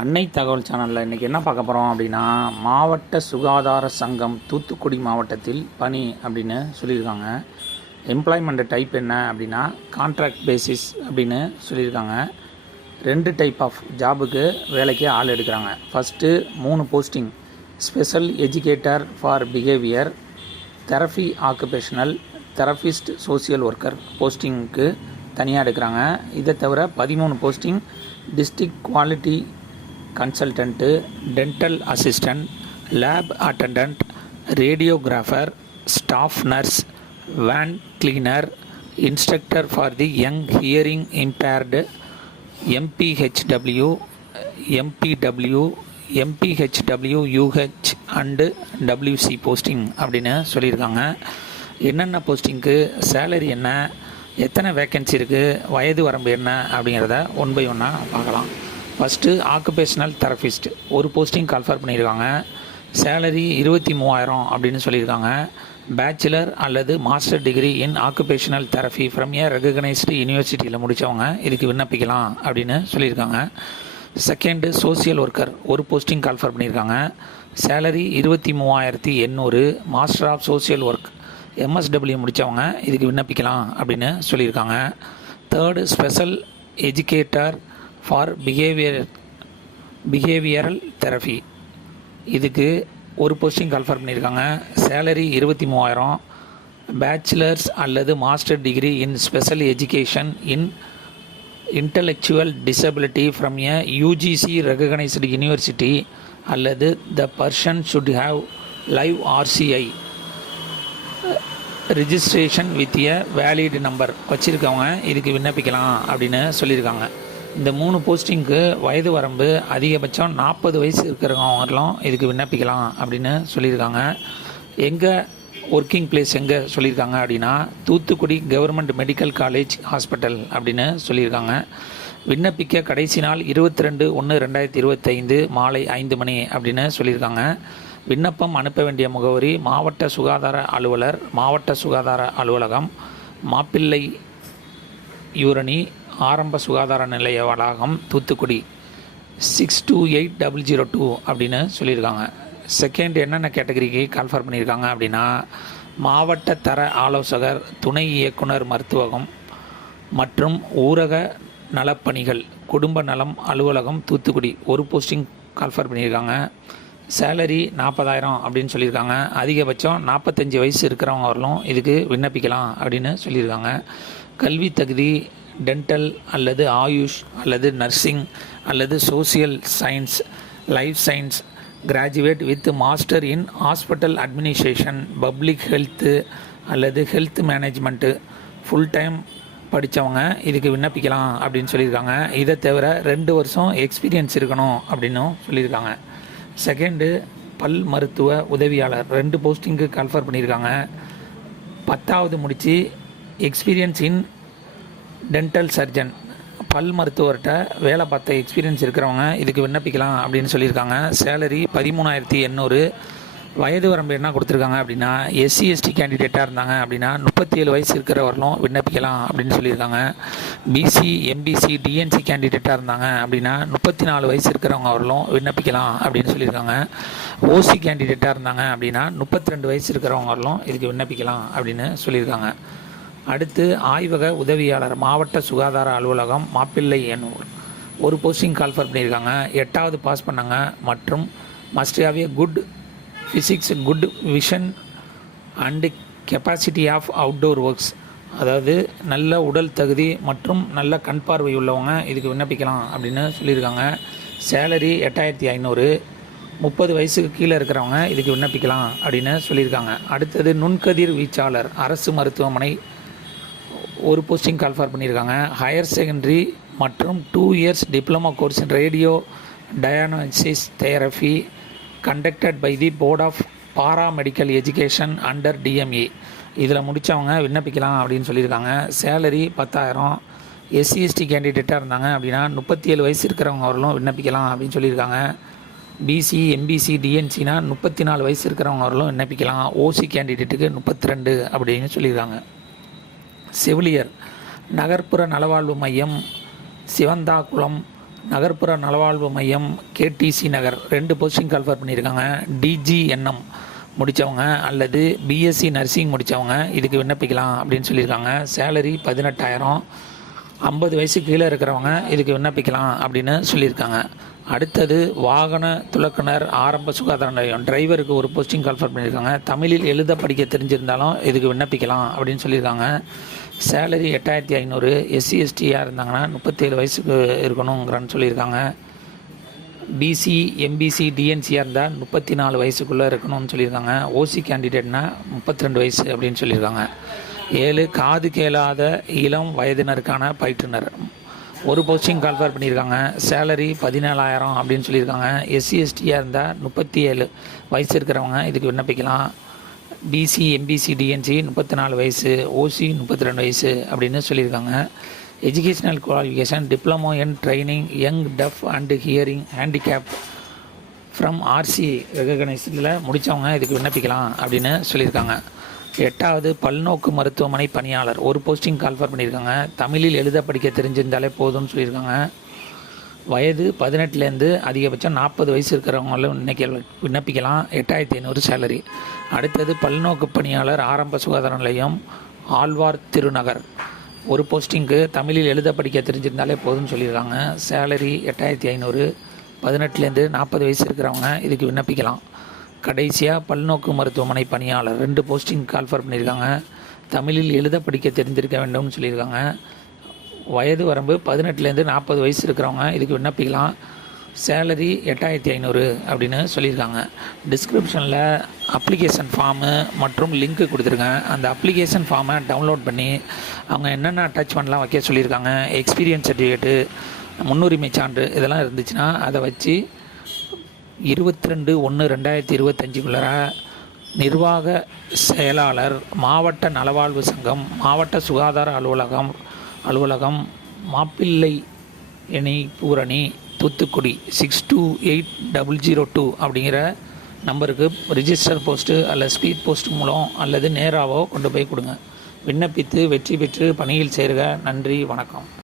அன்னை தகவல் சேனலில் இன்றைக்கி என்ன பார்க்க போகிறோம் அப்படின்னா, மாவட்ட சுகாதார சங்கம் தூத்துக்குடி மாவட்டத்தில் பணி அப்படின்னு சொல்லியிருக்காங்க. எம்ப்ளாய்மெண்ட் டைப் என்ன அப்படின்னா கான்ட்ராக்ட் பேசிஸ் அப்படின்னு சொல்லியிருக்காங்க. 2 டைப் ஆஃப் ஜாபுக்கு வேலைக்கு ஆள் எடுக்கிறாங்க. First 3 posting special educator for behaviour, therapy occupational therapist, social worker போஸ்டிங்க்கு தனியாக எடுக்கிறாங்க. இதை தவிர 13 posting district quality consultant, dental assistant, lab attendant, radiographer, staff nurse, van cleaner, instructor for the young hearing impaired, MPHW, MPW, MPHW, UH and WC posting அப்படின்னு சொல்லியிருக்காங்க. என்னென்ன போஸ்டிங்க்கு salary என்ன, எத்தனை வேக்கன்சி இருக்குது, வயது வரம்பு என்ன அப்படிங்கிறத ஒன் பை ஒன்னாக பார்க்கலாம். ஃபஸ்ட்டு ஆக்குபேஷனல் தெரபிஸ்ட் ஒரு போஸ்டிங் கால்ஃபர் பண்ணியிருக்காங்க. சேலரி 23,000 அப்படின்னு சொல்லியிருக்காங்க. பேச்சுலர் அல்லது master degree in occupational therapy from a recognised யூனிவர்சிட்டியில் முடித்தவங்க இதுக்கு விண்ணப்பிக்கலாம் அப்படின்னு சொல்லியிருக்காங்க. செகண்டு சோசியல் ஒர்க்கர் ஒரு போஸ்டிங் கால்ஃபர் பண்ணியிருக்காங்க. Salary 23,800, master of social work MSW முடித்தவங்க இதுக்கு விண்ணப்பிக்கலாம் அப்படின்னு சொல்லியிருக்காங்க. Third special educator for behavioural therapy இதுக்கு ஒரு போஸ்டிங் கால்ஃபர் பண்ணியிருக்காங்க. சேலரி 23,000, பேச்சுலர்ஸ் அல்லது master degree in special education in intellectual disability from a UGC recognised university அல்லது the person should have live RCI registration with a valid number வச்சுருக்கவங்க இதுக்கு விண்ணப்பிக்கலாம் அப்படின்னு சொல்லியிருக்காங்க. இந்த 3 போஸ்டிங்க்கு வயது வரம்பு அதிகபட்சம் 40 வயசு இருக்கிறவங்களும் இதுக்கு விண்ணப்பிக்கலாம் அப்படின்னு சொல்லியிருக்காங்க. எங்கே ஒர்க்கிங் பிளேஸ் எங்கே சொல்லியிருக்காங்க அப்படின்னா Thoothukudi government medical college hospital அப்படின்னு சொல்லியிருக்காங்க. விண்ணப்பிக்க கடைசி நாள் 22/1/2025 மாலை 5 மணி அப்படின்னு சொல்லியிருக்காங்க. விண்ணப்பம் அனுப்ப வேண்டிய முகவரி மாவட்ட சுகாதார அலுவலர், மாவட்ட சுகாதார அலுவலகம், மாப்பிள்ளை யூரணி ஆரம்ப சுகாதார நிலைய வளாகம், தூத்துக்குடி 628002 அப்படின்னு சொல்லியிருக்காங்க. செகண்ட் என்னென்ன கேட்டகரிக்கு கால்ஃபர் பண்ணியிருக்காங்க அப்படின்னா மாவட்ட தர ஆலோசகர், துணை இயக்குனர் மருத்துவகம் மற்றும் ஊரக நலப்பணிகள் குடும்ப நலம் அலுவலகம், தூத்துக்குடி ஒரு போஸ்டிங் கால்ஃபர் பண்ணியிருக்காங்க. சேலரி 40,000 அப்படின்னு சொல்லியிருக்காங்க. அதிகபட்சம் 45 வயசு இருக்கிறவங்க வரலும் இதுக்கு விண்ணப்பிக்கலாம் அப்படின்னு சொல்லியிருக்காங்க. கல்வி தகுதி டென்டல் அல்லது ஆயுஷ் அல்லது நர்சிங் அல்லது social science, life science graduate with master in hospital administration, public health அல்லது ஹெல்த் மேனேஜ்மெண்ட்டு ஃபுல் டைம் படித்தவங்க இதுக்கு விண்ணப்பிக்கலாம் அப்படின்னு சொல்லியிருக்காங்க. இதை தவிர 2 வருஷம் எக்ஸ்பீரியன்ஸ் இருக்கணும் அப்படின்னும் சொல்லியிருக்காங்க. செகண்டு பல் மருத்துவ உதவியாளர் 2 போஸ்டிங்க்கு கால்ஃபர் பண்ணியிருக்காங்க. 10வது முடித்து எக்ஸ்பீரியன்ஸ் இன் டென்டல் சர்ஜன் பல் மருத்துவர்கிட்ட வேலை பார்த்த எக்ஸ்பீரியன்ஸ் இருக்கிறவங்க இதுக்கு விண்ணப்பிக்கலாம் அப்படின்னு சொல்லியிருக்காங்க. சேலரி 13,800. வயது வரம்பு என்ன கொடுத்துருக்காங்க அப்படின்னா எஸ்சி எஸ்டி கேண்டிடேட்டாக இருந்தாங்க அப்படின்னா 37 வயசு இருக்கிறவர்களும் விண்ணப்பிக்கலாம் அப்படின்னு சொல்லியிருக்காங்க. பிசி எம்பிசி டிஎன்சி கேண்டிடேட்டாக இருந்தாங்க அப்படின்னா 34 வயசு இருக்கிறவங்க அவர்களும் விண்ணப்பிக்கலாம் அப்படின்னு சொல்லியிருக்காங்க. ஓசி கேண்டிடேட்டாக இருந்தாங்க அப்படின்னா 32 வயசு இருக்கிறவங்க அவர்களும் இதுக்கு விண்ணப்பிக்கலாம் அப்படின்னு சொல்லியிருக்காங்க. அடுத்து ஆய்வக உதவியாளர் மாவட்ட சுகாதார அலுவலகம், மாப்பிள்ளை எண்ணூர் ஒரு போஸ்டிங் கால்ஃபர் பண்ணியிருக்காங்க. 8வது பாஸ் பண்ணாங்க மற்றும் must have a good physics, good vision and capacity of outdoor works அதாவது நல்ல உடல் தகுதி மற்றும் நல்ல கண் பார்வை உள்ளவங்க இதுக்கு விண்ணப்பிக்கலாம் அப்படின்னு சொல்லியிருக்காங்க. சேலரி 8,500. 30 வயசுக்கு கீழே இருக்கிறவங்க இதுக்கு விண்ணப்பிக்கலாம் அப்படின்னு சொல்லியிருக்காங்க. அடுத்தது நுண்கதிர் வீச்சாளர் அரசு மருத்துவமனை ஒரு போஸ்டிங் கால்ஃபர் பண்ணியிருக்காங்க. ஹையர் செகண்டரி மற்றும் 2 years diploma course in radio diagnosis therapy conducted by the board of paramedical education under DMA இதில் முடித்தவங்க விண்ணப்பிக்கலாம் அப்படின்னு சொல்லியிருக்காங்க. சேலரி 10,000. எஸ்சி எஸ்டி கேண்டிடேட்டாக இருந்தாங்க அப்படின்னா 37 வயசு இருக்கிறவங்க வரலும் விண்ணப்பிக்கலாம் அப்படின்னு சொல்லியிருக்காங்க. பிசி எம்பிசி டிஎன்சினா 34 வயசு இருக்கிறவங்க வரலும் விண்ணப்பிக்கலாம். ஓசி கேண்டிடேட்டுக்கு 32 அப்படின்னு சொல்லியிருக்காங்க. செவிலியர் நகர்ப்புற நலவாழ்வு மையம், சிவந்தாக்குளம் நகர்ப்புற நலவாழ்வு மையம் கேடிசி நகர் 2 போஸ்டிங் கால்ஃபர் பண்ணியிருக்காங்க. டிஜிஎன்எம் முடித்தவங்க அல்லது பிஎஸ்சி நர்சிங் முடித்தவங்க இதுக்கு விண்ணப்பிக்கலாம் அப்படின்னு சொல்லியிருக்காங்க. சேலரி 18,000. 50 வயசு கீழே இருக்கிறவங்க இதுக்கு விண்ணப்பிக்கலாம் அப்படின்னு சொல்லியிருக்காங்க. அடுத்தது வாகன துலக்குனர் ஆரம்ப சுகாதார நிலையம் டிரைவருக்கு ஒரு போஸ்டிங் கால்ஃபர் பண்ணியிருக்காங்க. தமிழில் எழுத படிக்க தெரிஞ்சிருந்தாலும் இதுக்கு விண்ணப்பிக்கலாம் அப்படின்னு சொல்லியிருக்காங்க. சேலரி 8,500. எஸ்சி எஸ்டியாக இருந்தாங்கன்னா 37 வயசுக்கு இருக்கணுங்கிறான்னு சொல்லியிருக்காங்க. பிசி எம்பிசி டிஎன்சியாக இருந்தால் 34 வயசுக்குள்ளே இருக்கணும்னு சொல்லியிருக்காங்க. ஓசி கேண்டிடேட்னா 32 வயசு அப்படின்னு சொல்லியிருக்காங்க. 7 காது கேளாத இளம் வயதினருக்கான பயிற்றுனர் ஒரு போஸ்டிங் கால்ஃபர் பண்ணியிருக்காங்க. சேலரி 17,000 அப்படின்னு சொல்லியிருக்காங்க. எஸ்சி எஸ்டியாக இருந்தால் 37 வயசு இருக்கிறவங்க இதுக்கு விண்ணப்பிக்கலாம். பிசி எம்பிசி டிஎன்சி 34 வயசு, ஓசி 32 வயசு அப்படின்னு சொல்லியிருக்காங்க. Educational qualification diploma in training young deaf and hearing handicap from RC ரெகக்னைஸ்டில் முடித்தவங்க இதுக்கு விண்ணப்பிக்கலாம் அப்படின்னு சொல்லியிருக்காங்க. 8வது பல்நோக்கு மருத்துவமனை பணியாளர் ஒரு போஸ்டிங் கால்ஃபர் பண்ணியிருக்காங்க. தமிழில் எழுத படிக்க தெரிஞ்சிருந்தாலே போதும்னு சொல்லியிருக்காங்க. வயது 18லேருந்து அதிகபட்சம் 40 வயசு இருக்கிறவங்களும் இன்றைக்கி விண்ணப்பிக்கலாம். 8,500 சேலரி. அடுத்தது பல்நோக்கு பணியாளர் ஆரம்ப சுகாதார நிலையம் ஆழ்வார் திருநகர் ஒரு போஸ்டிங்க்கு தமிழில் எழுத படிக்க தெரிஞ்சிருந்தாலே போதும்னு சொல்லியிருக்காங்க. சேலரி 8,500. 18லேருந்து 40 வயசு இருக்கிறவங்க இதுக்கு விண்ணப்பிக்கலாம். கடைசியாக பல்நோக்கு மருத்துவமனை பணியாளர் 2 போஸ்டிங் கால்ஃபர் பண்ணியிருக்காங்க. தமிழில் எழுத படிக்க தெரிஞ்சிருக்க வேண்டும்னு சொல்லியிருக்காங்க. வயது வரம்பு 18லேருந்து 40 வயசு இருக்கிறவங்க இதுக்கு விண்ணப்பிக்கலாம். சேலரி 8,500 அப்படின்னு சொல்லியிருக்காங்க. டிஸ்கிரிப்ஷனில் அப்ளிகேஷன் ஃபார்மு மற்றும் லிங்க்கு கொடுத்துருக்கேன். அந்த அப்ளிகேஷன் ஃபார்மை டவுன்லோட் பண்ணி அவங்க என்னென்ன அட்டாச்மெண்ட்லாம் வைக்க சொல்லியிருக்காங்க, எக்ஸ்பீரியன்ஸ் சர்டிஃபிகேட்டு, முன்னுரிமை சான்று இதெல்லாம் இருந்துச்சுன்னா அதை வச்சு 22/1/2025 நிர்வாக செயலாளர், மாவட்ட நலவாழ்வு சங்கம், மாவட்ட சுகாதார அலுவலகம் மாப்பிள்ளை இணை பூரணி தூத்துக்குடி 628002 அப்படிங்கிற நம்பருக்கு ரிஜிஸ்டர் போஸ்ட்டு அல்லது ஸ்பீட் போஸ்ட் மூலம் அல்லது நேராவோ கொண்டு போய் கொடுங்க. விண்ணப்பித்து வெற்றி பெற்று பணியில் சேருக. நன்றி, வணக்கம்.